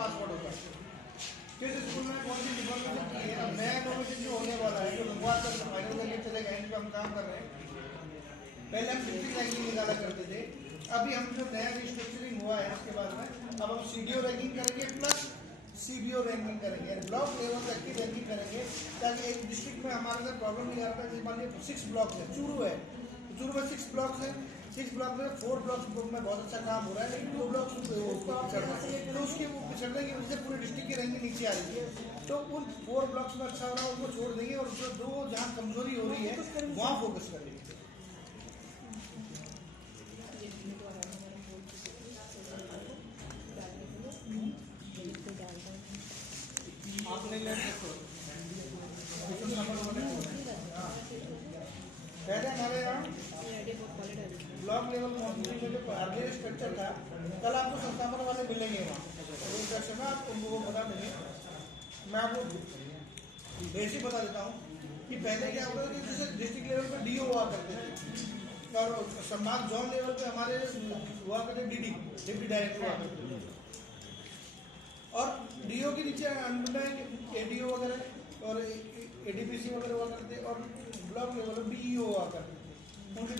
Password होता है। किस स्कूल में कौन सी डिपार्टमेंट की है, अब नया इनोवेशन जो होने वाला है, जो मंगवार कर फाइनल करके चले गए, हम काम कर रहे हैं। पहले हम डिस्ट्रिक्ट रैंकिंग निकाला करते थे, अभी हम जो नया रिस्ट्रक्चरिंग हुआ है उसके बाद में अब हम सीडीओ रैंकिंग करेंगे प्लस सीबीओ रैंकिंग करेंगे, ब्लॉक लेवल तक की रैंकिंग करेंगे, ताकि एक डिस्ट्रिक्ट में हमारे अंदर प्रॉब्लम नहीं आता। जैसे मान लीजिए 6 ब्लॉक है, चूरू है, चूरू में 6 ब्लॉक है, 6 ब्लॉक में 4 ब्लॉक में बहुत अच्छा काम हो रहा है, लेकिन 2 ब्लॉक पिछड़ रहा है, तो उसके वो पिछड़ने की वजह से पूरी डिस्ट्रिक्ट की रैंकिंग नीचे आ रही है। तो उन 4 ब्लॉक्स में अच्छा हो रहा है उनको छोड़ देंगे और जो 2 जहाँ कमजोरी हो रही है वहाँ फोकस करेंगे। पहले हमारे यहाँ ब्लॉक लेवल मॉनिटरिंग में जो अर्ली स्ट्रक्चर था, कल आपको संस्थापन वाले मिलेंगे वहाँ आप उनको वो बता देंगे। मैं आपको बेसिक बता देता हूँ कि पहले क्या होता था कि जैसे डिस्ट्रिक्ट लेवल पे डीओ हुआ करते थे और संभाग जोन लेवल पे हमारे हुआ करते डीडी डिप्टी डायरेक्टर हुआ करते थे, और डीओ के नीचे अंडर एडीओ वगैरह और एडीपीसी वगैरह हुआ करते, और ब्लॉक लेवल पर बीईओ हुआ करते थे उनके।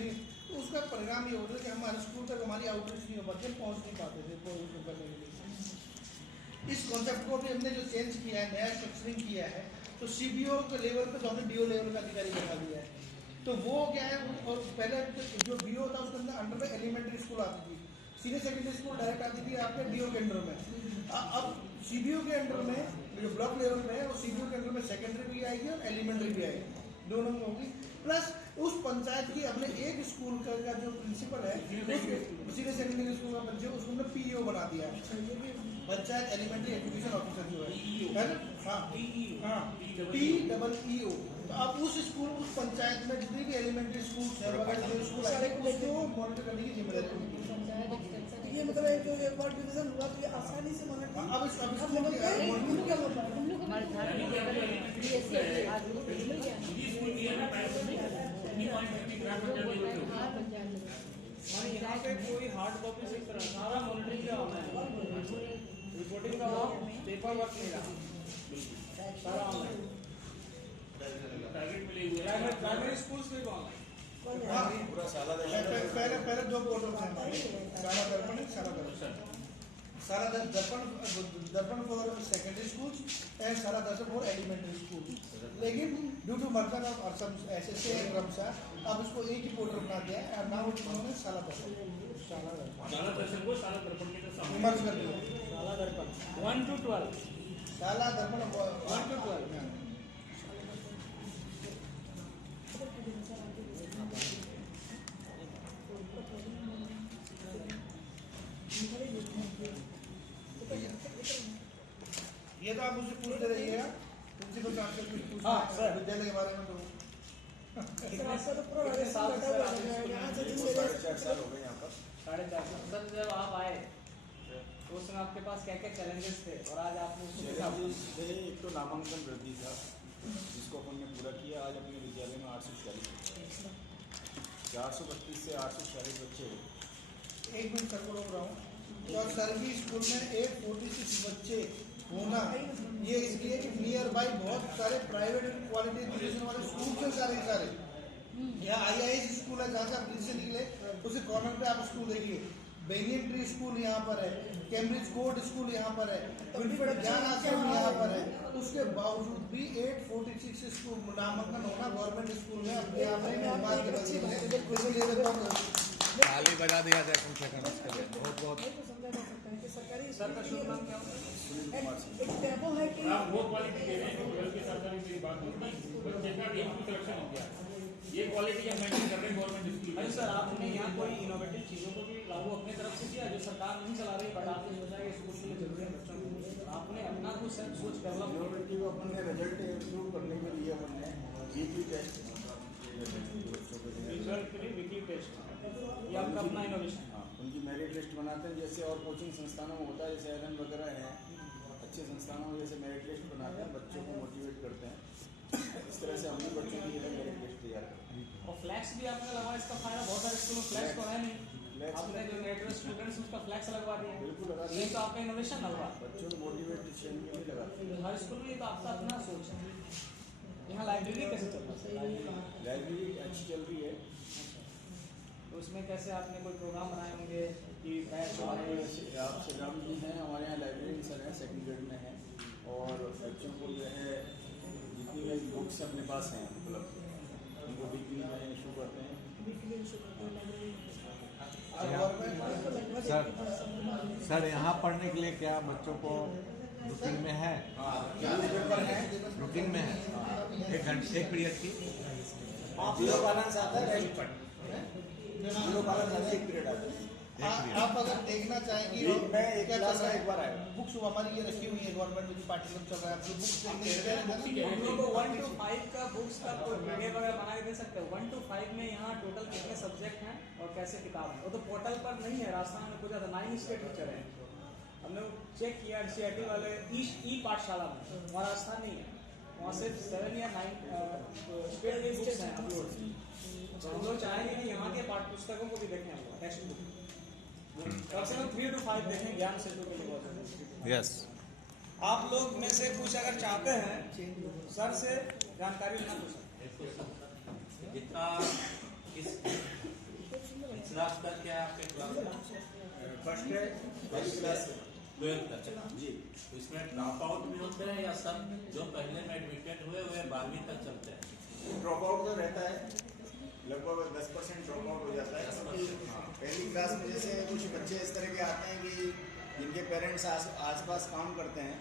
तो उसका परिणाम ये होता है कि हमारे स्कूल तक हमारी आउटरीच नहीं हो पाती, पहुँच नहीं पाते थे करने के लिए। इस कॉन्सेप्ट को भी हमने जो चेंज किया है, नया स्ट्रक्चरिंग किया है, तो सीबीओ के लेवल पे तो हमने डीओ लेवल का अधिकारी बना दिया है। तो वो क्या है, और पहले जो बीओ था उसके अंदर अंडर में एलिमेंट्री स्कूल आती थी, सीनियर सेकेंडरी स्कूल डायरेक्ट आती थी आपके डीओ के अंडर में। अब सीबीओ के अंडर में जो ब्लॉक लेवल में है, वो सीबीओ के अंडर में सेकेंडरी भी आएगी और एलिमेंट्री भी आएगी, दोनों में होगी। प्लस उस पंचायत की अपने एक स्कूल का जो प्रिंसिपल है, सीनियर सेकेंडरी स्कूल का बच्चे उसको हमने पीईओ बना दिया है, पंचायत एलिमेंट्री एजुकेशन ऑफिसर जो है ना, हाँ PEEO। तो अब उस स्कूल उस पंचायत में जितनी भी एलिमेंट्री स्कूल स्कूल उसको मॉनिटर करने की जिम्मेदारी होगी। ये मतलब एक जो एक बार डिवीजन हुआ तो ये आसानी से मॉनिटर अब यहाँ पे कोई हार्ड कॉपी से सारा मॉनिटरिंग का होना है, रिपोर्टिंग का हो, पेपर वर्क नहीं रहा, सारा ऑनलाइन। प्राइमरी स्कूल्स में ऑनलाइन पूरा पहले 2 पोर्टल थे हमारे, सारा दर्पण, सारा Darpan for secondary school and सारा दर्पण फॉर एलिमेंट्री स्कूल। लेकिन due to merger of some SSA and RMSA अब उसको एक ही पोर्टल बना दिया है, और नाम उन्होंने सारा दर्पण को साला दर्पण के मर्ज कर दिया, साला दर्पण 1 to 12, साला दर्पण 1 to 12। ये तो आप मुझे पूछते रहिएगा, प्रिंसिपल साहब से कुछ पूछना है विद्यालय के बारे में तो कितने साल से आप 4.5 साल हो गए यहाँ पर। 4.5 साल। जब आप आए तो उस समय आपके पास क्या क्या चैलेंजेस थे, और आज आपने एक तो नामांकन वृद्धि था जिसको अपन ने पूरा किया। आज अपने विद्यालय में 846 432 से 846 बच्चे। एक मिनट सर को रोक रहा हूँ, और सर्वी स्कूल में 846 बच्चे होना ये इसलिए कि नियर बाई बहुत सारे प्राइवेट क्वालिटी एजुकेशन वाले स्कूल हैं सारे यहाँ IIS स्कूल है जहाँ से आप दिल्ली से निकले उसी कॉर्नर पे आप स्कूल देखिए, बेनियन ट्री स्कूल यहाँ पर है, कैम्ब्रिज कोर्ट स्कूल यहाँ पर है, विनफील्ड ज्ञान आश्रम यहाँ पर है। उसके बावजूद भी 846 स्कूल नामांकन होना गवर्नमेंट स्कूल में अपने आप में ताली बजा दिया जाए कम से कम इसके लिए। बहुत बहुत सरकारी सर का शुभ नाम क्या होगा? एक डेमो है कि आप वो क्वालिटी दे रहे हैं जो बल्कि सरकारी की बात होती है, बच्चे का टीम सिलेक्शन हो गया, ये क्वालिटी हम मेंटेन कर रहे हैं गवर्नमेंट स्कूल। अरे सर, आपने यहाँ कोई इनोवेटिव चीज़ों को भी लागू अपने तरफ से किया जो सरकार नहीं चला रही, बट आपने सोचा कि स्कूल के लिए जरूरी है बच्चों को, आपने अपना कुछ सोच डेवलप इनोवेटिव अपन ने रिजल्ट इम्प्रूव करने के लिए अपन ने वीकली टेस्ट वीकली टेस्ट, ये आपका अपना इनोवेशन। हाँ, उनकी मेरिट लिस्ट बनाते हैं जैसे और कोचिंग संस्थानों में होता है, जैसे IIM वगैरह हैं, अच्छे संस्थानों में जैसे मेरिट लिस्ट बनाते हैं, बच्चों को मोटिवेट करते हैं। इस तरह से हमने बच्चों की मेरिट लिस्ट तैयार करते हैं। और फ्लैक्स भी आपने लगा, इसका फायदा बहुत सारे स्कूलों में फ्लैक्स तो है नहीं। आपने जो नेटवर्क स्टूडेंट्स उसका फ्लैक्स लगवा दिया, बिल्कुल लगा ये तो आपका इनोवेशन लगा। बच्चों को मोटिवेशन के लिए लगा हर स्कूल में ये तो आपका अपना सोच है। यहाँ लाइब्रेरी कैसे चल रहा है? लाइब्रेरी अच्छी चल रही है। तो उसमें कैसे आपने कोई प्रोग्राम बनाए होंगे कि बैच आप श्रीराम जी हैं, हमारे यहाँ लाइब्रेरी सर हैं, सेकंड ग्रेड में हैं, और बच्चों को जो है जितनी भी बुक्स अपने पास हैं उपलब्ध उनको वीकली में इशू करते हैं। सर यहाँ पढ़ने के लिए क्या बच्चों को रूटीन में है? पेपर है, रूटीन में है 1 पीरियड की। जीरो बैलेंस आता है, रेस्ट पढ़ जीरो बैलेंस आता है, 1 पीरियड आता है। आप अगर देखना चाहेंगे वीक में एक क्लास में एक बार आएगा। बुक्स हमारी ये रखी हुई है गवर्नमेंट में जो पाठ्यक्रम चल रहा है, आप बुक्स हम लोग को 1 to 5 का बुक्स का कोई पीडीएफ वगैरह बना के दे सकते हैं। 1 to 5 में यहाँ टोटल कितने सब्जेक्ट हैं और कैसे किताब है, वो तो पोर्टल पर नहीं है। राजस्थान में पूछा था 9 स्टेट टीचर है, हमने चेक किया एनसीईआरटी वाले ई पाठशाला में, वहाँ राजस्थान नहीं है, वहाँ सिर्फ 7 या 9 स्टेट की बुक्स हैं अपलोड। तो हम लोग चाहेंगे कि यहाँ के पाठ्य पुस्तकों को भी देखें, हम लोग टेक्स्ट बुक कम से कम 3 to 5 देखें ज्ञान सेतु के लिए। यस। आप लोग में से कुछ अगर चाहते हैं सर से जानकारी लेना पूछें। जितना किस क्लास तक क्या है आपके क्लास? फर्स्ट है पहली क्लास से 12th तक जी। तो इसमें ड्रॉप आउट भी होते हैं या सब जो पहले में एडमिटेड हुए 12वीं तक चलते हैं? ड्रॉप आउट तो रहता है, लगभग 10% ड्रॉप आउट हो जाता है। हाँ, पहली क्लास में जैसे कुछ बच्चे इस तरह के आते हैं कि जिनके पेरेंट्स आसपास काम करते हैं,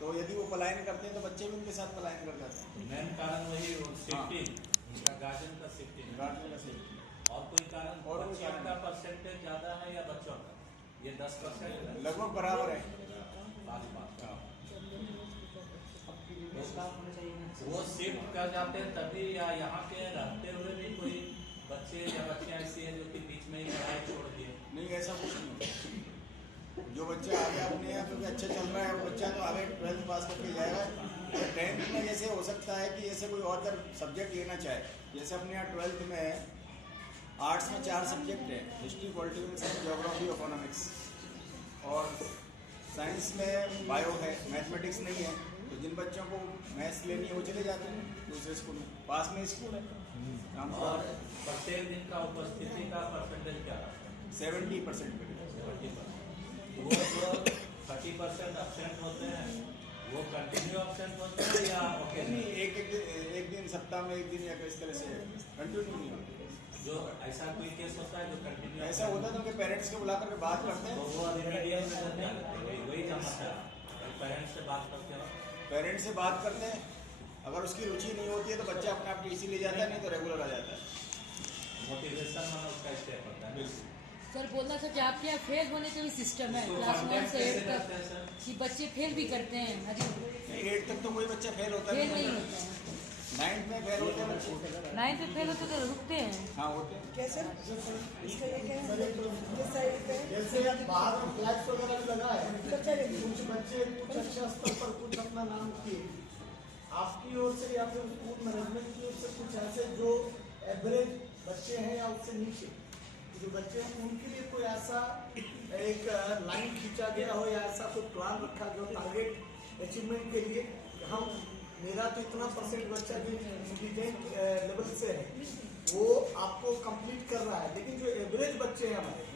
तो यदि वो पलायन करते हैं तो बच्चे भी उनके साथ पलायन कर जाते हैं। मेन कारण वही शिफ्टिंग, उनका गार्जियन का शिफ्टिंग। गार्जियन का safety। और कोई कारण? और कोई बच्चों कारण? का परसेंटेज ज़्यादा है या बच्चों का? ये 10% है, लगभग बराबर है। 5-5 का। स्टाफ होना चाहिए ना। वो शिफ्ट कर जाते हैं तभी, या यहाँ के रहते हुए भी कोई बच्चे या बच्चियाँ ऐसी हैं जो कि बीच में ही पढ़ाई छोड़ दिए? नहीं, ऐसा कुछ नहीं। जो बच्चा आगे अपने यहाँ क्योंकि अच्छा चल रहा है, वो बच्चा तो आगे 12th पास करके जाएगा। तो 10th में जैसे हो सकता है कि जैसे कोई और सब्जेक्ट लेना चाहे, जैसे अपने यहाँ 12th में आर्ट्स में 4 सब्जेक्ट हैं, history, political science, geography, economics, और साइंस में बायो है, मैथमेटिक्स नहीं है। तो जिन बच्चों को मैथ्स लेनी है वो चले जाते हैं दूसरे स्कूल में, पास में स्कूल है। और प्रत्येक दिन का उपस्थिति का परसेंटेज क्या रहा है? 70% 70%। वो जो 30% एब्सेंट होते हैं वो कंटिन्यू एब्सेंट होते हैं या नहीं, एक दिन सप्ताह में एक दिन या इस तरह से कंटिन्यू नहीं होते। जो ऐसा कोई केस होता है जो कंटिन्यू ऐसा होता है तो उनके पेरेंट्स को बुला करके बात करते तो हैं। वो रिमेडियल मेजर क्या लेते हैं? वही समस्या है, पेरेंट्स से बात करते हो? पेरेंट्स से बात करते हैं, अगर उसकी रुचि नहीं होती है तो बच्चा अपने आप टीसी ले जाता है, नहीं तो रेगुलर आ जाता है। मोटिवेशन माना उसका स्टेप होता है। सर बोलना सर कि आपके यहाँ फेल होने का भी सिस्टम है उसको क्लास 1 contact से कैसे 8 करते हैं तक सर? कि बच्चे फेल भी करते हैं। अरे 8 तक तो कोई बच्चा फेल होता फेल नहीं नहीं, होता है, 9th में फेल होते हैं बच्चे। 9th में फेल होते तो रुकते हैं। हाँ होते हैं। कैसे इसका ये क्या है? किस साइड पे है? जैसे बाहर में फ्लैग्स वगैरह भी लगा है, बच्चा लेंगे। कुछ बच्चे कुछ अच्छे स्तर पर कुछ अपना नाम किए, आपकी ओर से या फिर स्कूल मैनेजमेंट की ओर से कुछ ऐसे जो एवरेज बच्चे हैं या उससे नीचे जो बच्चे हैं उनके लिए कोई ऐसा एक लाइन खींचा गया हो या ऐसा कोई प्लान रखा गया हो टारगेट अचीवमेंट के लिए कि हम मेरा तो इतना % बच्चा जो इंटेलिजेंट लेवल से है वो आपको कंप्लीट कर रहा है, लेकिन जो एवरेज बच्चे हैं हमारे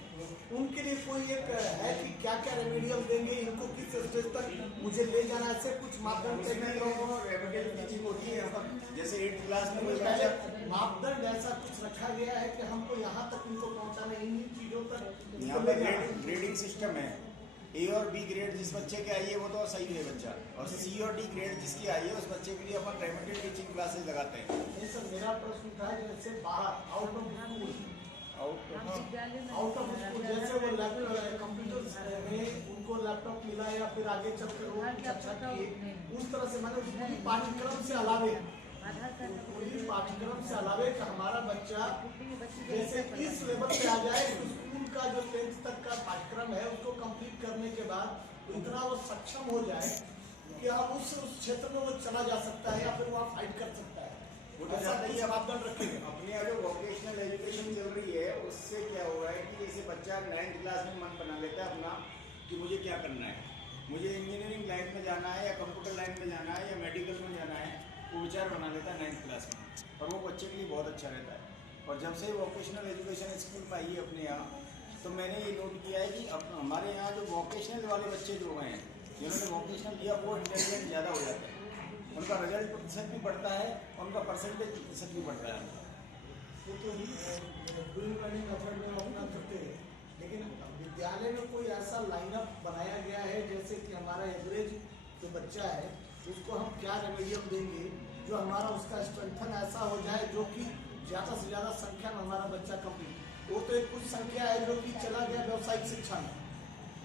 उनके लिए कोई एक है कि क्या क्या रेमेडियल देंगे, इनको किस स्टेज तक मुझे ले जाना, ऐसे कुछ मापदंड रेमेडियल टीचिंग होती है यहाँ पर। जैसे 8th क्लास में कोई पहले बच्चा, मापदंड ऐसा कुछ रखा गया है कि हमको यहाँ तक इनको पहुँचाना है, इन चीजों तक यहाँ पर ग्रेडिंग सिस्टम है। ए और बी ग्रेड जिस बच्चे के आई है वो तो सही है बच्चा, और सी और डी ग्रेड जिसकी आई है उस बच्चे के लिए अपन रेमेडियल टीचिंग क्लासेस लगाते हैं। नहीं सर, मेरा प्रश्न था जैसे बाहर आउट ऑफ स्कूल जैसे वो लैपटॉप कंप्यूटर में उनको लैपटॉप मिला या फिर आगे चलकर वो कुछ अच्छा किए, उस तरह से मैंने पूरी पाठ्यक्रम से अलावे कि हमारा बच्चा जैसे इस लेवल पे आ जाए तो स्कूल का जो 10th तक का पाठ्यक्रम है उसको कंप्लीट करने के बाद इतना वो सक्षम हो जाए कि अब उस क्षेत्र में वो चला जा सकता है या फिर वहाँ फाइट कर सकता है। वो तो ज़्यादा ही मापदंड रखेंगे। अपने यहाँ जो वोकेशनल एजुकेशन चल रही है उससे क्या हुआ है कि जैसे बच्चा 9th क्लास में मन बना लेता है अपना कि मुझे क्या करना है, मुझे इंजीनियरिंग लाइन में जाना है या कंप्यूटर लाइन में जाना है या मेडिकल में जाना है, वो विचार बना लेता है 9th क्लास में, और वो बच्चे के लिए बहुत अच्छा रहता है। और जब से वोकेशनल एजुकेशन स्कूल पाई है अपने यहाँ, तो मैंने ये नोट किया है कि अब हमारे यहाँ जो वोकेशनल वाले बच्चे जो हैं जिन्होंने वोकेशनल किया वो इंटेलिजेंट ज़्यादा हो जाते हैं, उनका रिजल्ट प्रतिशत भी बढ़ता है, उनका परसेंटेज प्रतिशत भी बढ़ता है। वो तो डूइंग लर्निंग मेथड में अपना सकते हैं, लेकिन विद्यालय में कोई ऐसा लाइनअप बनाया गया है जैसे कि हमारा एवरेज जो बच्चा है उसको हम क्या रेमेडियम देंगे जो हमारा उसका स्ट्रेंथन ऐसा हो जाए जो कि ज़्यादा से ज़्यादा संख्या में हमारा बच्चा कंप्लीट। वो तो एक कुछ संख्या है जो कि चला गया व्यावसायिक शिक्षा में,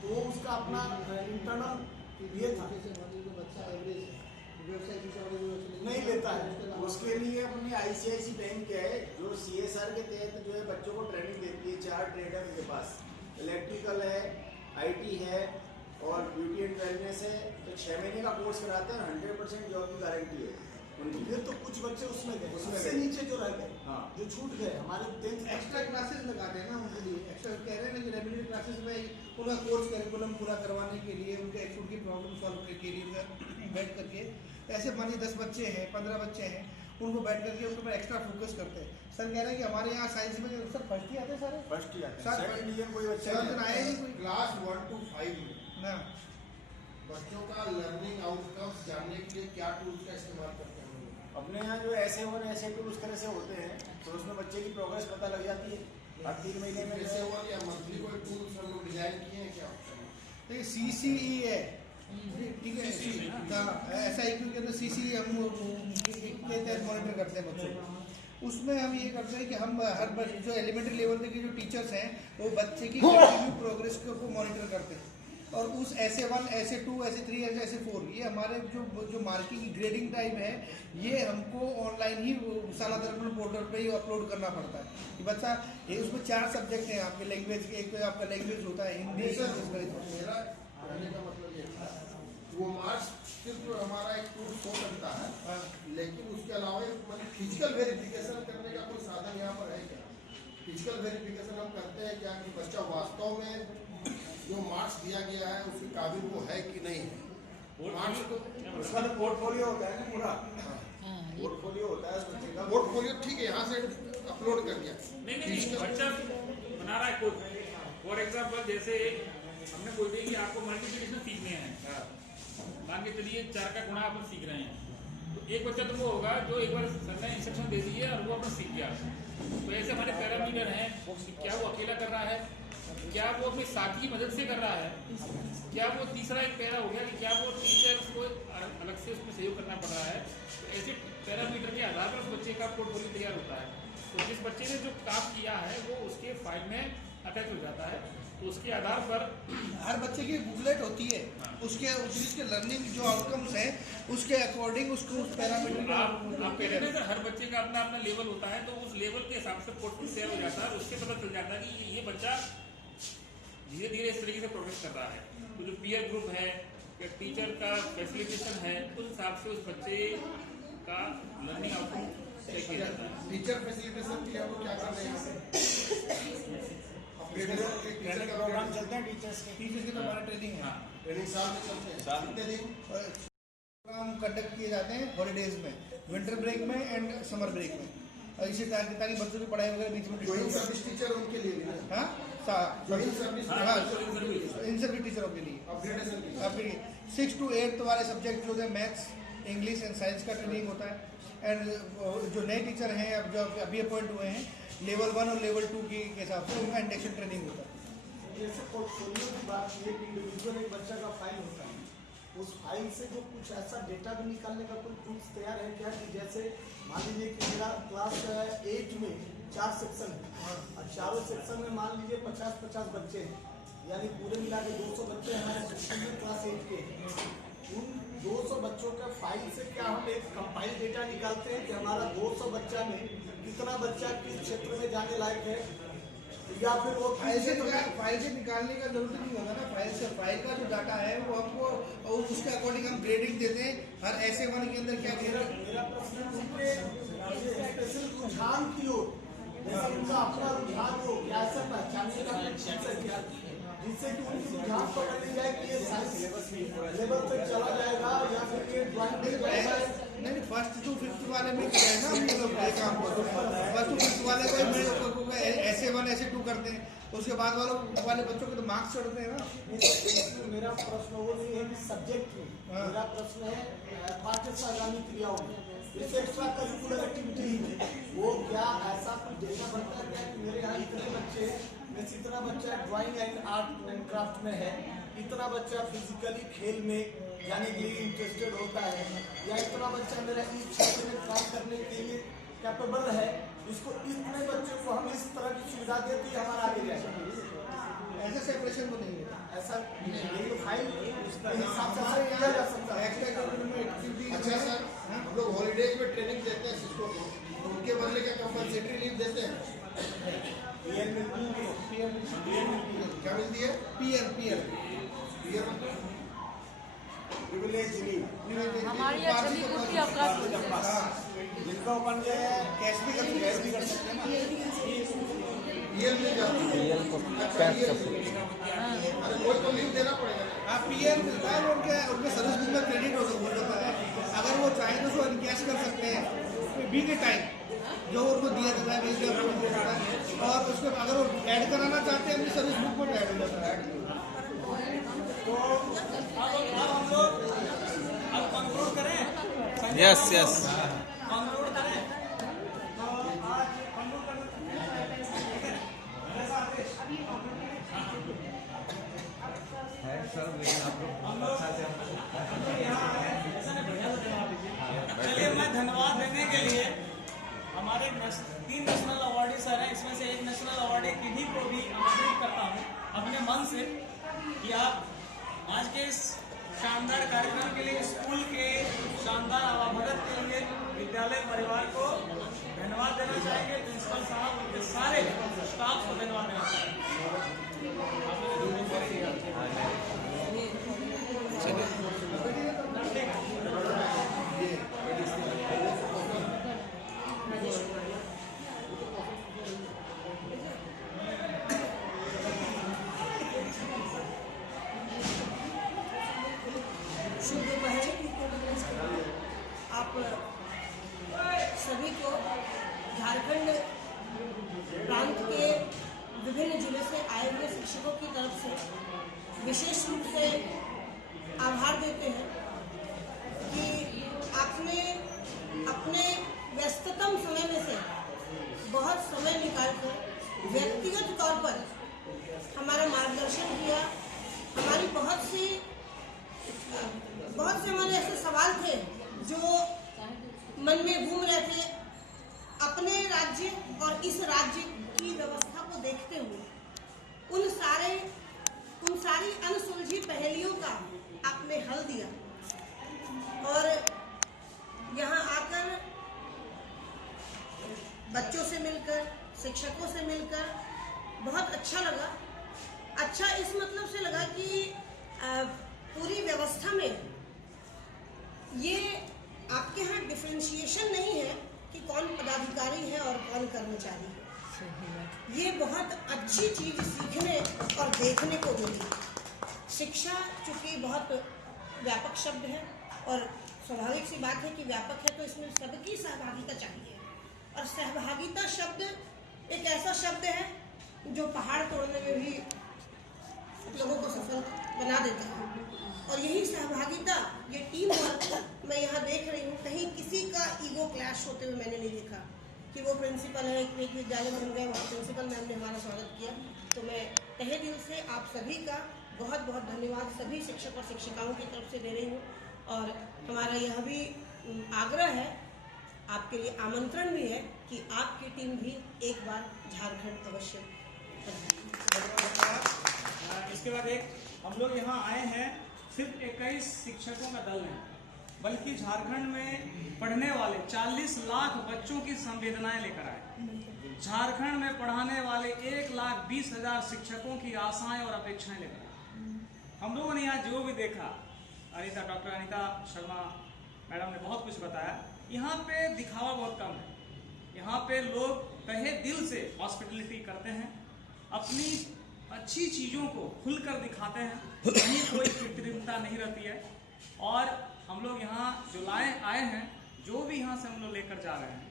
तो वो उसका अपना इंटरनल ये था बच्चा एवरेज व्यवसायिक शिक्षा नहीं लेता है। उसके लिए अपनी ICICI बैंक है जो CSR के तहत जो है बच्चों को ट्रेनिंग देती है। 4 ट्रेड है उनके पास, इलेक्ट्रिकल है, IT है और ब्यूटी एंड वेलनेस है। तो 6 महीने का कोर्स कराते हैं, 100% जॉब की गारंटी है उनकी। फिर तो कुछ बच्चे उसमें गए, उसमें उससे गए। नीचे जो रह गए, हाँ। जो छूट गए हमारे 10th एक्स्ट्रा क्लासेस लगाते हैं ना उनके लिए, एक्स्ट्रा कह रहे हैं ना कि रेमेडियल क्लासेस में उनका कोर्स करिकुलम पूरा करवाने के लिए, उनके उनकी प्रॉब्लम सॉल्व के लिए बैठ करके ऐसे मानिए 10 बच्चे हैं, 15 बच्चे हैं, उनको बैठ करके उनके ऊपर एक्स्ट्रा फोकस करते हैं। सर कह रहे हैं कि हमारे यहाँ साइंस में सर फर्स्ट ही आते हैं सारे, फर्स्ट ही आते हैं, सर, सेकंड ईयर कोई बच्चा सेवन्थ नहीं आया ही कोई क्लास 1 to 5 में ना। बच्चों का लर्निंग आउटकम्स जानने के लिए क्या टूल्स का इस्तेमाल करते हैं हम लोग? अपने यहाँ जो SA1 SA2 उस तरह से होते हैं, तो उसमें बच्चे की प्रोग्रेस पता लग जाती है हर 3 महीने में। जैसे वो या मंथली कोई टूल्स हम लोग डिजाइन किए हैं क्या? देखिए CCE है, ठीक है, SIQ के अंदर CCE हम के तहत मॉनिटर करते हैं बच्चों को। उसमें हम ये करते हैं कि हम हर बच्चे जो एलिमेंट्री लेवल के जो टीचर्स हैं वो बच्चे की कंटिन्यू प्रोग्रेस को मॉनिटर करते हैं, और उस SA1 SA2 SA3 SA4 ये हमारे जो मार्किंग ग्रेडिंग टाइम है ये हमको ऑनलाइन ही शाला दर्पण पोर्टल पे ही अपलोड करना पड़ता है कि बच्चा ये उसमें 4 सब्जेक्ट हैं आपके लैंग्वेज के। एक तो आपका लैंग्वेज होता है हिंदी, इंग्लिश, गणित। मेरा कहने का मतलब ये था वो मार्क्स सिर्फ हमारा एक टूल शो करता है, लेकिन उसके अलावा मतलब फिजिकल वेरिफिकेशन करने का कोई साधन यहाँ पर है क्या? फिजिकल वेरिफिकेशन हम करते हैं क्या कि बच्चा वास्तव में जो मार्क्स दिया गया है उसके काबिल वो है कि नहीं है? मार्क्स तो उसका तो पोर्टफोलियो होता है ना पूरा, पोर्टफोलियो होता है उस बच्चे का। पोर्टफोलियो ठीक है, यहाँ से अपलोड कर दिया। नहीं बच्चा बना रहा है कोई, फॉर एग्जाम्पल जैसे हमने बोल दिया कि आपको मल्टीप्लिकेशन सीखने हैं, मान के चलिए 4 का गुणा अपन सीख रहे हैं, तो एक बच्चा तो वो होगा जो एक बार सर ने इंस्ट्रक्शन दे दिए और वो अपना सीख गया। तो ऐसे हमारे पैरामीटर हैं, क्या वो अकेला कर रहा है, क्या वो अपने साथी की मदद से कर रहा है, क्या वो तीसरा एक पैरा हो गया कि क्या वो टीचर को अलग से उसमें सहयोग करना पड़ रहा है। तो ऐसे पैरामीटर के आधार पर उस बच्चे का पोर्टफोलियो तैयार होता है। तो जिस बच्चे ने जो काम किया है वो उसके फाइल में अटैच हो जाता है, तो उसके आधार पर हर बच्चे की बुकलेट होती है, उसके उसके लर्निंग जो आउटकम्स हैं उसके अकॉर्डिंग उसको उस पैरामीटर आप कह रहे थे सर हर बच्चे का अपना अपना लेवल होता है, तो उस लेवल के हिसाब से पोर्टफोलियो शेयर हो जाता है। उससे पता चल जाता है कि ये बच्चा धीरे धीरे इस तरीके से प्रोग्रेस कर रहा है। तो जो पीयर ग्रुप है या टीचर का फैसिलिटेशन है उस हिसाब से उस बच्चे का लर्निंग आउटकम चेक किया जाता है। टीचर फैसिलिटेशन के लिए हम लोग क्या कर रहे हैं? ट्रेनिंग प्रोग्राम चलते हैं टीचर्स के। टीचर्स की तो हमारा ट्रेनिंग है, ट्रेनिंग साल में चलते हैं, साल में। कितने दिन? प्रोग्राम कंडक्ट किए जाते हैं हॉलीडेज में, विंटर ब्रेक में एंड समर ब्रेक में, और इसी ताकि बच्चों की पढ़ाई वगैरह बीच में जो इन सर्विस टीचर उनके लिए भी है। जो इन सर्विस इन सभी टीचरों के लिए अपग्रेडेशन के लिए। आपके 6 to 8 वाले सब्जेक्ट जो है मैथ्स, इंग्लिश एंड साइंस का ट्रेनिंग होता है। एंड जो नए टीचर हैं अब जो अभी अपॉइंट हुए हैं लेवल 1 और लेवल 2 के हिसाब से उनका इंडक्शन ट्रेनिंग होता है। जैसे पोर्टफोलियो की बात की है कि इंडिविजुअल एक बच्चा का फाइल होता है, उस फाइल से जो कुछ ऐसा डेटा भी निकालने का कोई टूल्स तैयार है क्या? कि जैसे मान लीजिए कि मेरा क्लास 8 में 4 सेक्शन है और चारों सेक्शन में मान लीजिए 50-50 बच्चे हैं, यानी पूरे मिला के 200 बच्चे हमारे सेक्शन में क्लास 8 के हैं। उन 200 बच्चों के फाइल से क्या हम एक कंपाइल डेटा निकालते हैं कि हमारा 200 बच्चा में कितना बच्चा किस क्षेत्र में जाने लायक है, या फिर वो फाइल से निकालने का जरूरत नहीं होगा ना। फाइल का जो डाटा है वो हमको उस उसके अकॉर्डिंग हम ग्रेडिंग देते हैं। हर ऐसे वन के अंदर क्या ग्रेडिंग। मेरा प्रश्न उनके स्पेशल रुझान की ओर, जैसे उनका अपना रुझान हो, क्या ऐसा पहचानने का कोशिश किया जिससे कि उनकी रुझान पकड़ ली जाए कि ये साइंस लेवल तक चला जाएगा या फिर ये ड्राइंग में जाएगा। नहीं, फर्स्ट टू फिफ्थ वाले में क्या है ना, हम लोग ये काम करते हैं। फर्स्ट टू फिफ्थ वाले को ऐसे वन ऐसे टू करते हैं, उसके बाद वाले बच्चों के तो मार्क्स चढ़ते हैं ना। मेरा प्रश्न वो नहीं है कि सब्जेक्ट में, मेरा प्रश्न है पाठ्य सागामी क्रियाओं में, जैसे एक्स्ट्रा करिकुलर एक्टिविटी में वो क्या ऐसा कुछ देखना पड़ता है क्या कि मेरे यहाँ इतने बच्चे, जैसे इतना बच्चा drawing and art and craft में है, इतना बच्चा फिजिकली खेल में जाने के लिए इंटरेस्टेड होता है, या इतना बच्चा मेरा इस क्षेत्र में काम करने के लिए कैपेबल है, इसको इतने बच्चों को हम इस तरह की सुविधा देते ही हमारा आगे जाएगा। ऐसा सेपरेशन तो नहीं है, ऐसा फाइल हिसाब से किया जा सकता है। अच्छा सर, हम लोग हॉलीडेज में ट्रेनिंग देते हैं शिक्षकों को, तो उनके बदले क्या कंपलसरी लीव देते हैं? क्या मिलती है? पीयर प्रिविलेज लीव, हमारे यहाँ चली कुर्ती अवकाश जिनका अपन जो है कैश भी कर सकते हैं ना। पीएल मिल जाती है। अच्छा, अरे कोई तो लीव देना पड़ेगा। हाँ, पीयर मिलता है, उनके सर्विस बुक में क्रेडिट हो जाता है। अगर वो चाहें तो उसको इनकैश कर सकते हैं बी के टाइम जो उनको दिया जाता है, दिया जाता है। और उसके अगर वो ऐड कराना चाहते हैं अपनी सर्विस बुक में ऐड हो जाता है। तो अब हम लोग अब कंक्लूड करें। यस कंक्लूड करें तो आज कंक्लूड करना जैसा आदेश है सर, लेकिन आप लोग अच्छा से यहाँ आए, ऐसा नहीं बढ़िया से जवाब दीजिए। चलिए, मैं धन्यवाद देने के लिए हमारे 3 नेशनल अवार्डी सर हैं, इसमें से एक नेशनल अवार्डी किन्हीं को भी आमंत्रित करता हूँ अपने मन से कि आप आज के इस शानदार कार्यक्रम के लिए, स्कूल के शानदार आवाभगत के लिए विद्यालय परिवार को धन्यवाद देना चाहेंगे। प्रिंसिपल साहब, उनके सारे स्टाफ को धन्यवाद देना शुभ दोपहर। आप सभी को झारखंड प्रांत के विभिन्न जिलों से आए हुए शिक्षकों की तरफ से विशेष रूप से आभार देते हैं कि आपने अपने व्यस्ततम समय में से बहुत समय निकालकर व्यक्तिगत तौर पर हमारा मार्गदर्शन किया। हमारी बहुत से हमारे ऐसे सवाल थे जो मन में घूम रहे थे। अपने राज्य और इस राज्य की व्यवस्था को देखते हुए उन सारी अनसुलझी पहेलियों का आपने हल दिया और यहाँ आकर बच्चों से मिलकर, शिक्षकों से मिलकर बहुत अच्छा लगा। अच्छा इस मतलब से लगा कि पूरी व्यवस्था में ये आपके यहाँ डिफरेंशिएशन नहीं है कि कौन पदाधिकारी है और कौन कर्मचारी है। ये बहुत अच्छी चीज सीखने और देखने को मिली। शिक्षा चूंकि बहुत व्यापक शब्द है और स्वाभाविक सी बात है कि व्यापक है तो इसमें सबकी सहभागिता चाहिए। और सहभागिता शब्द एक ऐसा शब्द है जो पहाड़ तोड़ने में भी लोगों को सफल बना देता है। और यही सहभागिता, ये टीम वर्क मैं यहाँ देख रही हूँ। कहीं किसी का ईगो क्लैश होते हुए मैंने नहीं देखा कि वो प्रिंसिपल है, एक विद्यालय में हम गए, वहाँ प्रिंसिपल मैम ने हमारा स्वागत किया। तो मैं तहे दिल से आप सभी का बहुत बहुत धन्यवाद सभी शिक्षक और शिक्षिकाओं की तरफ से दे रही हूँ। और हमारा यह भी आग्रह है, आपके लिए आमंत्रण भी है कि आपकी टीम भी एक बार झारखंड अवश्य। इसके बाद एक हम लोग यहाँ आए हैं, सिर्फ 21 शिक्षकों का दल है, बल्कि झारखंड में पढ़ने वाले 40 लाख बच्चों की संवेदनाएं लेकर आए। झारखंड में पढ़ाने वाले 1,20,000 शिक्षकों की आशाएं और अपेक्षाएं लेकर आए। हम लोगों ने यहाँ जो भी देखा, डॉक्टर अनीता शर्मा मैडम ने बहुत कुछ बताया। यहाँ पे दिखावा बहुत कम है। यहाँ पे लोग तहे दिल से हॉस्पिटलिटी करते हैं, अपनी अच्छी चीज़ों को खुलकर दिखाते हैं, कहीं कोई कृत्रिमता नहीं रहती है। और हम लोग यहाँ जो आए हैं, जो भी यहाँ से हम लोग लेकर जा रहे हैं,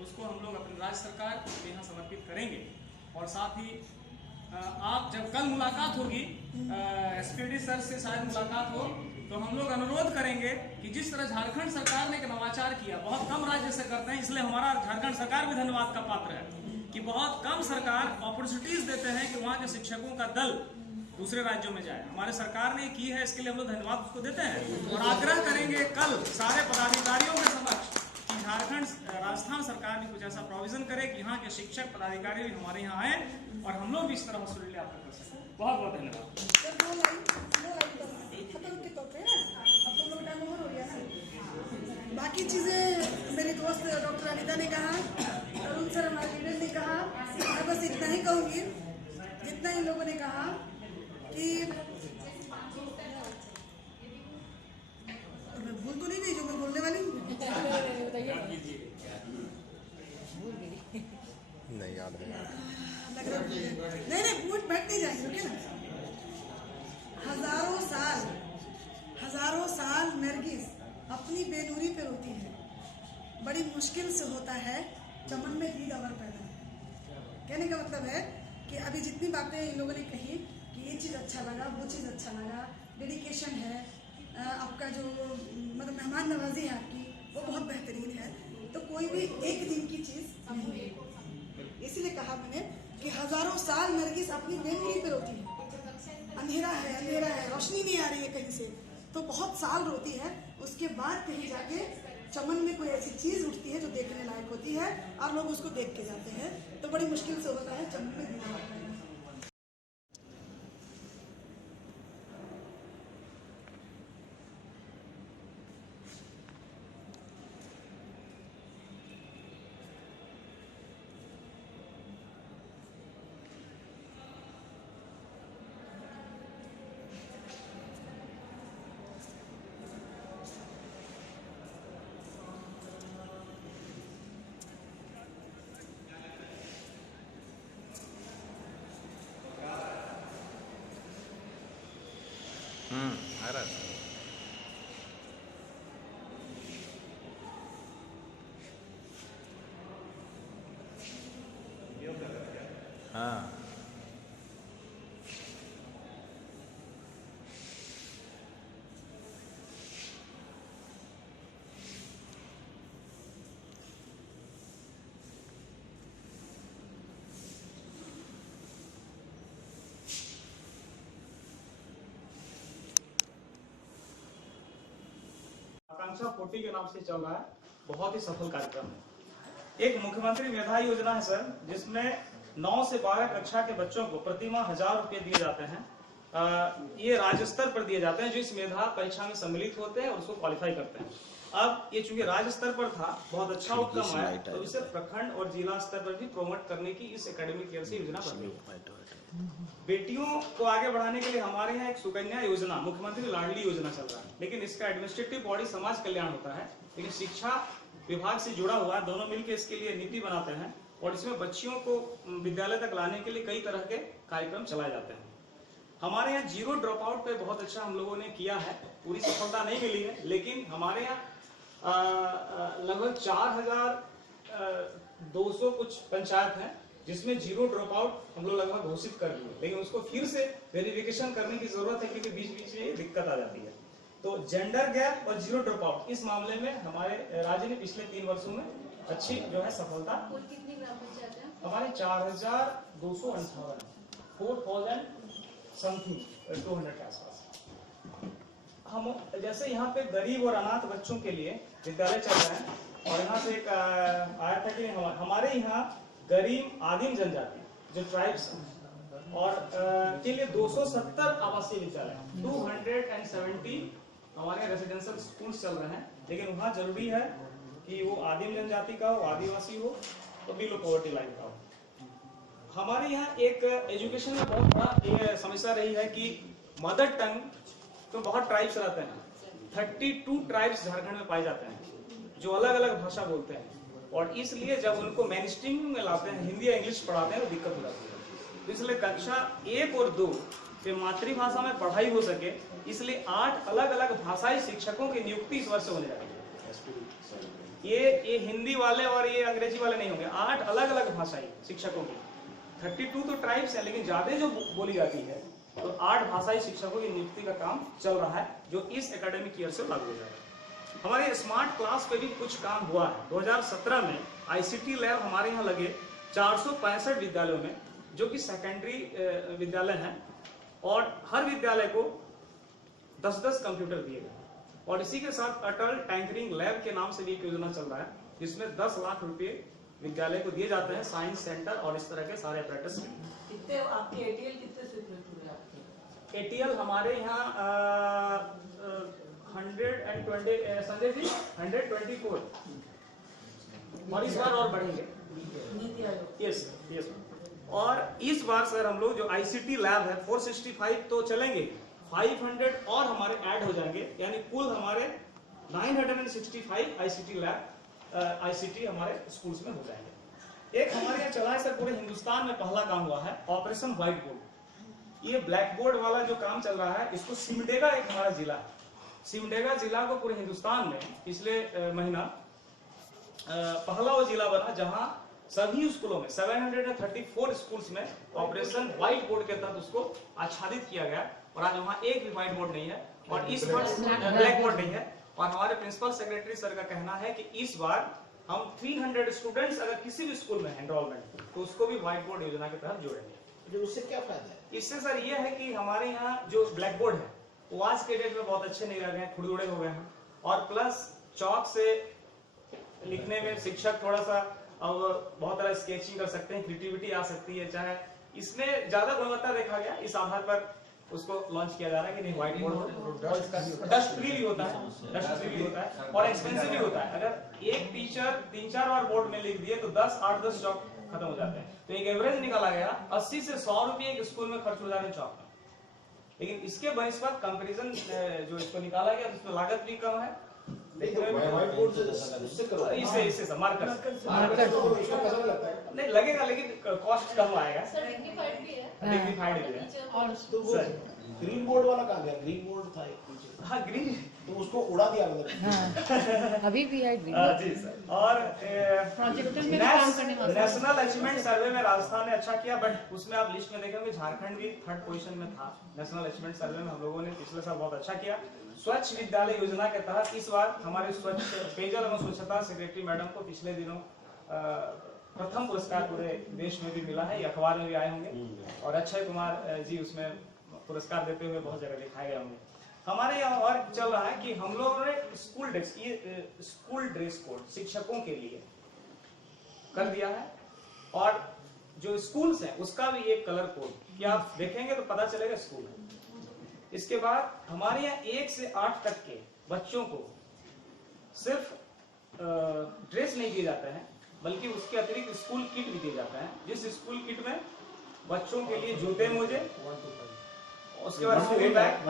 उसको हम लोग अपनी राज्य सरकार को यहाँ समर्पित करेंगे। और साथ ही आप जब कल मुलाकात होगी, एसपीडी सर से शायद मुलाकात हो, तो हम लोग अनुरोध करेंगे कि जिस तरह झारखंड सरकार ने एक नवाचार किया, बहुत कम राज्य से करते हैं, इसलिए हमारा झारखंड सरकार भी धन्यवाद का पात्र है कि बहुत कम सरकार अपॉर्चुनिटीज देते हैं कि वहाँ के शिक्षकों का दल दूसरे राज्यों में जाए। हमारे सरकार ने की है, इसके लिए हम लोग धन्यवाद उसको देते हैं और आग्रह करेंगे कल सारे पदाधिकारियों के समक्ष कि झारखंड राजस्थान सरकार भी कुछ ऐसा प्रोविजन करे कि यहाँ के शिक्षक पदाधिकारी भी हमारे यहाँ आए और हम लोग भी इस तरह हॉस्पिटल आपका कर सकें। बहुत बहुत धन्यवाद। बाकी चीजें मेरी दोस्त डॉक्टर अनीता ने कहा, अरुण सर हमारे लीडर ने कहा, मैं बस इतना ही कहूँगी जितना इन लोगों ने कहा कि तो मैं भूल तो नहीं गई जो मैं बोलने वाली हूँ। नहीं याद है, नहीं पूछ बैठ नहीं जाएंगे, रुके ना। हजारों साल नरगिस अपनी बेनूरी पे रोती है, बड़ी मुश्किल से होता है चमन में ईद अवर पैदा। कहने का मतलब है कि अभी जितनी बातें इन लोगों ने कही कि ये चीज़ अच्छा लगा, वो चीज़ अच्छा लगा, डेडिकेशन है आपका, जो मतलब मेहमान नवाजी है आपकी, वो बहुत बेहतरीन है, तो कोई भी एक दिन की चीज़ नहीं है। इसीलिए कहा मैंने कि हजारों साल नरगिस अपनी बेनूरी पे रोती है, अंधेरा है, रोशनी नहीं आ रही है कहीं से, तो बहुत साल रोती है। उसके बाद कहीं जाके चमन में कोई ऐसी चीज़ उठती है जो देखने लायक होती है और लोग उसको देख के जाते हैं, तो बड़ी मुश्किल से होता है चमन में दीना होता है। आ रहा है। हाँ, आकांक्षा 40 के नाम से चल रहा है, बहुत ही सफल कार्यक्रम है। एक मुख्यमंत्री मेधा योजना है सर, जिसमें 9 से 12 कक्षा के बच्चों को प्रतिमाह 1000 रुपए दिए जाते हैं। ये राज्य स्तर पर दिए जाते हैं, जो इस मेधा परीक्षा में सम्मिलित होते हैं और उसको क्वालिफाई करते हैं। अब ये चूंकि राज्य स्तर पर था, बहुत अच्छा उत्तम है, तो इसे प्रखंड और जिला स्तर पर भी प्रोमोट करने की इस एकेडमिक ईयर से योजना बनी है। बेटियों को आगे बढ़ाने के लिए हमारे यहाँ एक सुकन्या योजना, मुख्यमंत्री लाडली योजना चल रहा है, लेकिन इसका एडमिनिस्ट्रेटिव बॉडी समाज कल्याण होता है, लेकिन शिक्षा विभाग से जुड़ा हुआ है, दोनों मिलकर इसके लिए नीति बनाते हैं और इसमें बच्चियों को विद्यालय तक लाने के लिए कई तरह के कार्यक्रम चलाए जाते हैं। हमारे यहाँ जीरो ड्रॉप आउट पे बहुत अच्छा हम लोगों ने किया है, पूरी सफलता नहीं मिली है, लेकिन हमारे यहाँ लगभग 4200 कुछ पंचायत हैं जिसमें जीरो ड्रॉप आउट हम लोग लगभग घोषित कर दिए, लेकिन उसको फिर से वेरिफिकेशन करने की जरूरत है क्योंकि बीच बीच में दिक्कत आ जाती है। तो जेंडर गैप और जीरो ड्रॉप आउट इस मामले में हमारे राज्य ने पिछले 3 वर्षों में अच्छी जो है सफलता, हमारे 4258 4000 समथिंग 200 के आसपास। हम जैसे यहाँ पे गरीब और अनाथ बच्चों के लिए विद्यालय चल रहे हैं, और यहाँ से एक आया था कि हमारे यहाँ गरीब आदिम जनजाति जो ट्राइब्स और के लिए 270 आवासीय विद्यालय 270 हमारे रेसिडेंशियल स्कूल्स चल रहे हैं, लेकिन वहाँ जरूरी है कि वो आदिम जनजाति का हो, आदिवासी हो, तो बिलो पॉवर्टी लाइन का हो। हमारे यहाँ एक एजुकेशन में बहुत बड़ा ये समस्या रही है कि मदर टंग तो बहुत ट्राइब्स रहते हैं, 32 ट्राइब्स झारखंड में पाए जाते हैं जो अलग अलग भाषा बोलते हैं, और इसलिए जब उनको मेन स्ट्रीम में लाते हैं, हिंदी या इंग्लिश पढ़ाते हैं तो दिक्कत हो जाती है। तो इसलिए कक्षा 1 और 2 पे मातृभाषा में पढ़ाई हो सके, इसलिए 8 अलग अलग भाषाई शिक्षकों की नियुक्ति इस वर्ष होने जा रही है। ये हिंदी वाले और ये अंग्रेजी वाले नहीं होंगे, 8 अलग अलग भाषाई शिक्षकों की। 32 तो ट्राइब्स है, लेकिन ज्यादा जो बोली जाती है, तो 8 भाषाई शिक्षकों की नियुक्ति का काम चल रहा है, जो इस एकेडमिक ईयर से लागू हो जाएगा। हमारे स्मार्ट क्लास पे भी कुछ काम हुआ है। 2017 में ICT लैब हमारे यहाँ लगे 465 विद्यालयों में, जो कि सेकेंडरी विद्यालय हैं, और हर विद्यालय को 10-10 कंप्यूटर दिए गए। और इसी के साथ अटल टैंकरिंग लैब के नाम से भी एक योजना चल रहा है, जिसमें 10 लाख रुपए विद्यालय को दिए जाते हैं, साइंस सेंटर और इस तरह के सारे अपरेटस। कितने आपके ATL कितने स्वीकृत हुए आपके? ATL हमारे यहाँ 120 संजय जी 124, और इस बार और बढ़ेंगे। नीति आयोग। यस। और इस बार सर हम लोग जो ICT लैब है 465 तो चलेंगे, 500 और हमारे ऐड हो जाएंगे, यानी कुल हमारे 965 ICT लैब ICT हमारे स्कूल्स में हो जाएंगे। एक हमारे यहाँ चला है सर, पूरे हिंदुस्तान में पहला काम हुआ है, ऑपरेशन व्हाइट बोर्ड। ये ब्लैक बोर्ड वाला जो काम चल रहा है, इसको सिमडेगा एक हमारा जिला है, सिमडेगा जिला को पूरे हिंदुस्तान में पिछले महीना पहला वो जिला बना जहां सभी स्कूलों में 734 स्कूल्स में ऑपरेशन व्हाइट बोर्ड के तहत उसको आच्छादित किया गया। और आज वहाँ एक भी व्हाइट बोर्ड नहीं है, और इस बार ब्लैक बोर्ड नहीं है। और हमारे प्रिंसिपल सेक्रेटरी सर का कहना है कि इस बार हम 300 स्टूडेंट्स अगर किसी भी स्कूल में एनरोलमेंट, तो उसको भी व्हाइट बोर्ड योजना के तहत जोड़ेंगे। उससे क्या फायदा है? इससे सर ये है कि हमारे यहाँ जो ब्लैक बोर्ड है वो आज के डेट में बहुत अच्छे नहीं रह गए, खुरदुड़े हो गए हैं, और प्लस चौक से लिखने में शिक्षक थोड़ा सा अब बहुत तरह स्केचिंग कर सकते हैं, क्रिएटिविटी आ सकती है, चाहे इसमें ज्यादा गुणवत्ता देखा गया, इस आधार पर उसको लॉन्च किया जा रहा है कि नहीं व्हाइट बोर्ड डस्ट फ्री भी होता है, और एक्सपेंसिव भी होता है। अगर एक टीचर 3-4 बार बोर्ड में लिख दिए तो 8-10 चौक खत्म हो जाते हैं। तो एक एवरेज निकाला गया 80 से 100 रुपये एक स्कूल में खर्च हो जा रहे हैं चौक में। लेकिन इसके बनिस्पत कंपैरिजन जो इसको निकाला गया उसमें लागत भी कम है, व्हाइट बोर्ड से इससे सब मार्कर नहीं लगेगा, लेकिन कॉस्ट कम आएगा, डिग्निफाइड भी है। और ग्रीन बोर्ड वाला कहाँ गया? ग्रीन बोर्ड था एक पीछे। हाँ ग्रीन, तो उसको उड़ा दिया मतलब। अभी भी है ग्रीन। जी सर। और नेशनल अचीवमेंट सर्वे में राजस्थान ने अच्छा किया, बट उसमें आप लिस्ट में देखेंगे झारखंड भी 3rd पोजीशन में था। नेशनल अचीवमेंट सर्वे में हम लोगों ने पिछले साल बहुत अच्छा किया। स्वच्छ विद्यालय योजना के तहत इस बार हमारे स्वच्छ पेयजल एवं स्वच्छता सेक्रेटरी मैडम को पिछले दिनों प्रथम पुरस्कार पूरे देश में भी मिला है, ये अखबार में भी आए होंगे, और अक्षय कुमार जी उसमें पुरस्कार देते हुए बहुत जगह दिखाए गए होंगे। हमारे यहाँ और चल रहा है कि हम लोगों ने स्कूल ड्रेस कोड शिक्षकों के लिए कर दिया है, और जो स्कूल्स हैं उसका भी एक कलर कोड कि आप देखेंगे तो पता चलेगा स्कूल है। इसके बाद हमारे यहाँ 1 से 8 तक के बच्चों को सिर्फ ड्रेस नहीं दिए जाते हैं, बल्कि उसके अतिरिक्त स्कूल किट भी दिए जाते हैं, जिस स्कूल किट में बच्चों के लिए जूते मोजे, उसके बाद 1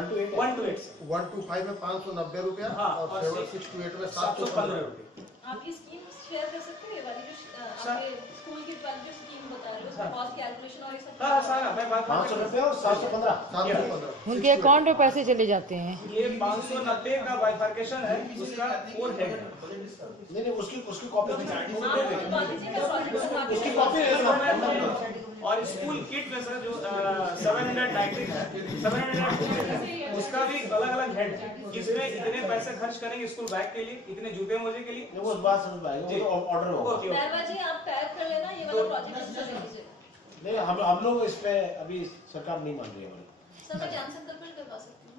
to 8 1 to 5 में 590 रुपया, और 6 to 8 में 715 रुपये। आपकी स्कीम शेयर कर सकते हैं? ये वाली जो आपके स्कूल की वाली जो स्कीम बता रहे हो, उसका कॉस्ट कैलकुलेशन और ये सब? हाँ सारा मैं बात 500 रुपये और 715 उनके अकाउंट में पैसे चले जाते हैं। ये 590 का बाइफर्केशन है, उसका कोड है। नहीं उसकी कॉपी उसकी कॉपी। और स्कूल किट में सर जो 790 है, 700 उसका भी अलग अलग हेड है, इसमें इतने पैसे खर्च करेंगे स्कूल बैग के लिए, इतने जूते मोजे के लिए, वो बात समझ पाएंगे, वो तो ऑर्डर होगा। जी आप टाइप कर लेना, ये वाला प्रोजेक्ट कर लीजिए। नहीं हम लोग इस पे अभी सरकार नहीं मान रही है हमारी। सर मैं ज्ञान सेंटर पर करवा सकती हूँ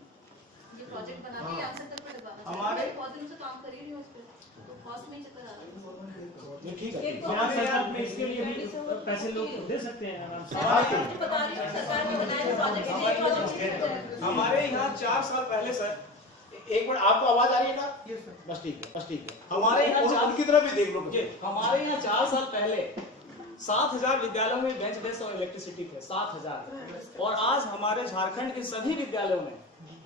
ये प्रोजेक्ट बना के, ज्ञान सेंटर पर करवाना। हमारे बहुत दिन से काम कर ही रही हूँ उस पे, तो कॉस्ट में चक्कर आ रहा है। ठीक है, हमारे यहाँ में इसके लिए भी पैसे लोग दे सकते हैं आराम से। बता रही हूँ सरकार ने बनाया प्रोजेक्ट। हमारे यहाँ 4 साल पहले सर, एक मिनट आपको आवाज आ रही है ना? बस ठीक है। हमारे यहाँ उनकी तरफ भी देख लो। हमारे यहाँ 4 साल पहले 7000 विद्यालयों में बेंच डेस्क और इलेक्ट्रिसिटी थे, 7000, और आज हमारे झारखंड के सभी विद्यालयों में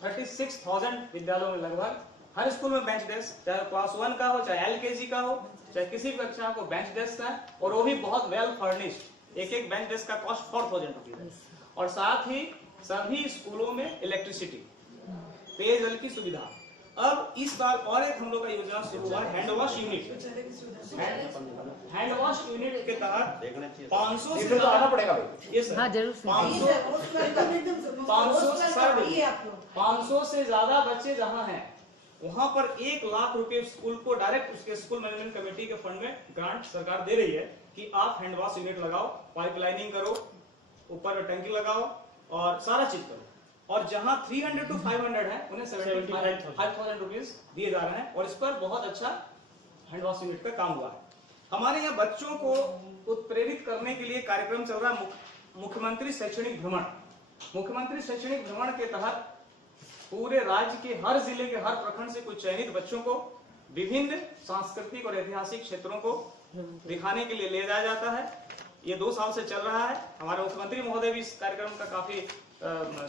36,000 विद्यालयों में लगभग हर स्कूल में बेंच डेस्क, चाहे क्लास 1 का हो, चाहे LKG का हो, चाहे किसी भी कक्षा को बेंच डेस्क है, और वो भी बहुत वेल फर्निश्ड। एक बेंच डेस्क का कॉस्ट 4000 रुपीज है। और साथ ही सभी स्कूलों में इलेक्ट्रिसिटी, पेयजल की सुविधा। अब इस बार और एक हम लोग का योजना शुरू हुआ, hand wash unit. Hand wash unit के तहत 500 से ज्यादा पड़ेगा। ये सर, 500 से ज्यादा बच्चे जहां हैं वहां पर 1 लाख रुपए स्कूल को डायरेक्ट उसके स्कूल मैनेजमेंट कमेटी के फंड में ग्रांट सरकार दे रही है कि आप हैंड वॉश यूनिट लगाओ, पाइपलाइनिंग करो, ऊपर टंकी लगाओ और सारा चीज करो। और जहां 300 to 500 है उन्हें 75,000 रुपीज दिए जा रहे हैं, और इस पर बहुत अच्छा हैंड वॉश यूनिट का काम हुआ है। हमारे यहाँ बच्चों को उत्प्रेरित करने के लिए कार्यक्रम चल रहा है मुख्यमंत्री शैक्षणिक भ्रमण। मुख्यमंत्री शैक्षणिक भ्रमण के तहत पूरे राज्य के हर जिले के हर प्रखंड से कुछ चयनित बच्चों को विभिन्न सांस्कृतिक और ऐतिहासिक क्षेत्रों को दिखाने के लिए ले जाया जाता है। ये 2 साल से चल रहा है। हमारे मुख्यमंत्री महोदय भी इस कार्यक्रम का काफी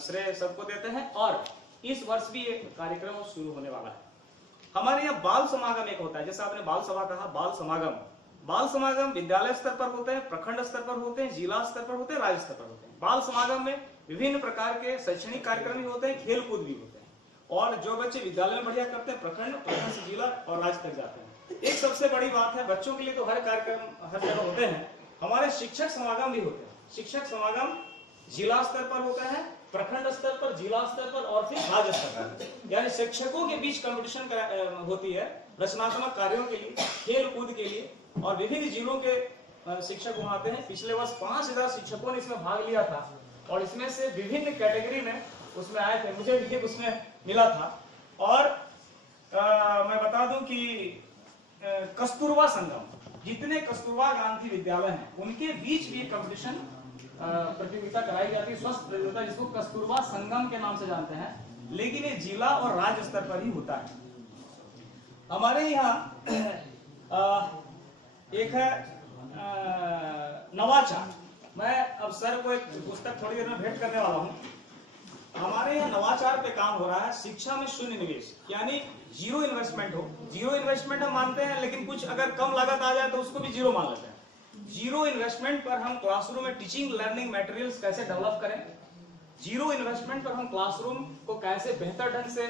श्रेय सबको देते हैं, और इस वर्ष भी ये कार्यक्रम शुरू होने वाला है। हमारे यहाँ बाल समागम एक होता है, जैसे आपने बाल सभा कहा, बाल समागम। बाल समागम विद्यालय स्तर पर होते हैं, प्रखंड स्तर पर होते हैं, जिला स्तर पर होते हैं, राज्य स्तर पर होते हैं। बाल समागम में विभिन्न प्रकार के शैक्षणिक कार्यक्रम भी होते हैं, खेल कूद भी होते हैं, और जो बच्चे विद्यालय में बढ़िया करते हैं प्रखंड से जिला और राज्य तक जाते हैं। एक सबसे बड़ी बात है, बच्चों के लिए तो हर कार्यक्रम हर जगह होते हैं, हमारे शिक्षक समागम भी होते हैं। शिक्षक समागम जिला स्तर पर होता है, प्रखंड स्तर पर, जिला स्तर पर और फिर राज्य स्तर पर। यानी शिक्षकों के बीच कंपटीशन होती है रचनात्मक कार्यों के लिए, खेल कूद के लिए, और विभिन्न जिलों के शिक्षक वहां आते हैं। पिछले वर्ष 5000 शिक्षकों ने इसमें भाग लिया था, और इसमें से विभिन्न कैटेगरी में उसमें आए थे, मुझे भी उसमें मिला था। और मैं बता दूं कि कस्तूरबा संगम, जितने कस्तूरबा गांधी विद्यालय हैं उनके बीच भी कंपटीशन प्रतियोगिता कराई जाती है, स्वस्थ प्रतियोगिता, जिसको कस्तूरबा संगम के नाम से जानते हैं, लेकिन ये जिला और राज्य स्तर पर ही होता है। हमारे यहाँ एक है नवाचार। मैं अब सर को एक पुस्तक थोड़ी देर में भेंट करने वाला हूँ। हमारे यहाँ नवाचार पे काम हो रहा है, शिक्षा में शून्य निवेश, यानी जीरो इन्वेस्टमेंट हो। जीरो इन्वेस्टमेंट हम मानते हैं, लेकिन कुछ अगर कम लागत आ जाए तो उसको भी जीरो मान लेते हैं। जीरो इन्वेस्टमेंट पर हम क्लासरूम में टीचिंग लर्निंग मटेरियल्स कैसे डेवलप करें, जीरो इन्वेस्टमेंट पर हम क्लासरूम को कैसे बेहतर ढंग से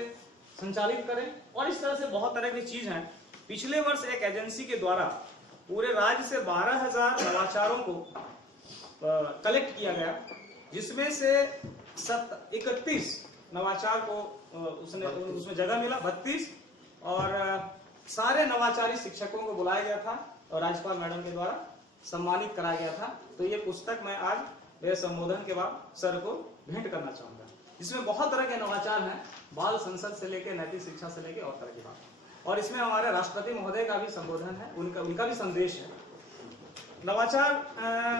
संचालित करें, और इस तरह से बहुत तरह की चीज हैं। पिछले वर्ष एक एजेंसी के द्वारा पूरे राज्य से 12,000 नवाचारों को कलेक्ट किया गया, जिसमें से 31 नवाचार को उसमें जगह मिला, 32, और सारे नवाचारी शिक्षकों को बुलाया गया था और राज्यपाल मैडम के द्वारा सम्मानित कराया गया था। तो ये पुस्तक मैं आज मेरे संबोधन के बाद सर को भेंट करना चाहूंगा। इसमें बहुत तरह के नवाचार हैं, बाल संसद से लेकर नैतिक शिक्षा से लेकर और तरह की बात, और इसमें हमारे राष्ट्रपति महोदय का भी संबोधन है, उनका भी संदेश है। नवाचार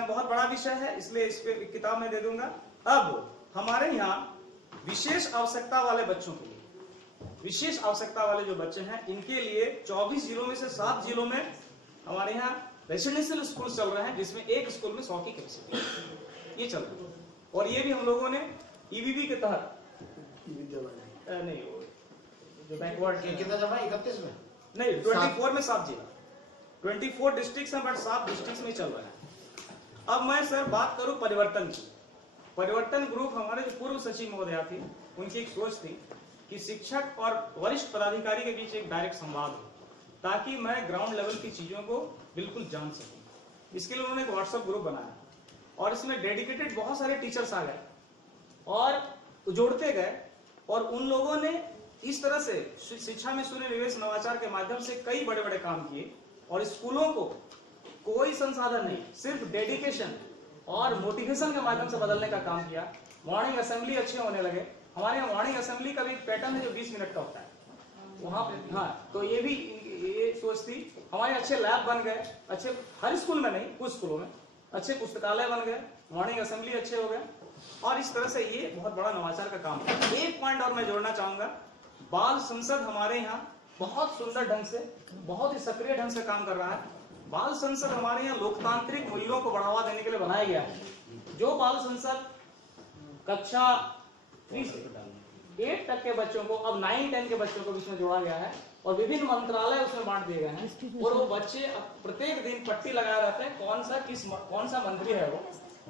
बहुत बड़ा विषय है, इसलिए इस पे किताब में दे दूंगा। अब हमारे यहाँ विशेष आवश्यकता वाले बच्चों के लिए, विशेष आवश्यकता वाले जो बच्चे हैं, इनके लिए 24 जिलों में से 7 जिलों में हमारे यहाँ रेसिडेंशियल स्कूल चल रहे हैं, जिसमें एक स्कूल में 100 की कैपेसिटी ये चल रहा है। और ये भी हम लोगों ने EBB के तहत नहीं, जो बैकवर्ड कितना जमा 31 में नहीं, 24 में 7 जिला, 24 डिस्ट्रिक्ट हैं, बट 7 डिस्ट्रिक्ट में चल रहा है। अब मैं सर बात करूं परिवर्तन की। परिवर्तन ग्रुप, हमारे जो पूर्व सचिव महोदया थी, उनकी एक सोच थी कि शिक्षक और वरिष्ठ पदाधिकारी के बीच एक डायरेक्ट संवाद हो, ताकि मैं ग्राउंड लेवल की चीजों को बिल्कुल जान सकूं। इसके लिए उन्होंने एक व्हाट्सएप ग्रुप बनाया, और इसमें डेडिकेटेड बहुत सारे टीचर्स आ गए और जोड़ते गए, और उन लोगों ने इस तरह से शिक्षा में शून्य निवेश नवाचार के माध्यम से कई बड़े बड़े काम किए, और स्कूलों को कोई संसाधन नहीं, सिर्फ डेडिकेशन और मोटिवेशन के माध्यम से बदलने का काम किया। मॉर्निंग असेंबली अच्छे होने लगे। हमारे यहाँ मॉर्निंग असेंबली का भी एक पैटर्न है जो 20 मिनट का होता है वहाँ पे। हाँ, तो ये भी ये सोच थी। हमारे अच्छे लैब बन गए, अच्छे, हर स्कूल में नहीं, कुछ स्कूलों में अच्छे पुस्तकालय बन गए, मॉर्निंग असेंबली अच्छे हो गए, और इस तरह से ये बहुत बड़ा नवाचार का काम है। एक पॉइंट और मैं जोड़ना चाहूंगा, बाल संसद हमारे यहाँ बहुत सुंदर ढंग से, बहुत ही सक्रिय ढंग से काम कर रहा है। बाल संसद हमारे यहाँ लोकतांत्रिक मूल्यों को बढ़ावा देने के लिए बनाया गया है। जो बाल संसद कक्षा 3 से 8 तक के बच्चों को अब 9-10 के बच्चों को भी इसमें जोड़ा गया है और विभिन्न मंत्रालय उसमें बांट दिए गए हैं और वो बच्चे अब प्रत्येक दिन पट्टी लगाए रहते हैं कौन सा मंत्री है वो,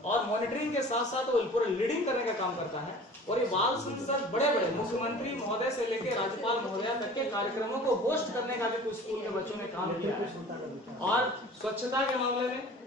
और मॉनिटरिंग के साथ साथ वो पूरा लीडिंग करने का काम करता है। और ये बाल संसद बड़े बड़े मुख्यमंत्री महोदय से लेकर राज्यपाल महोदय तक के कार्यक्रमों को होस्ट करने का भी कुछ स्कूल के बच्चों ने काम किया है। और स्वच्छता के मामले में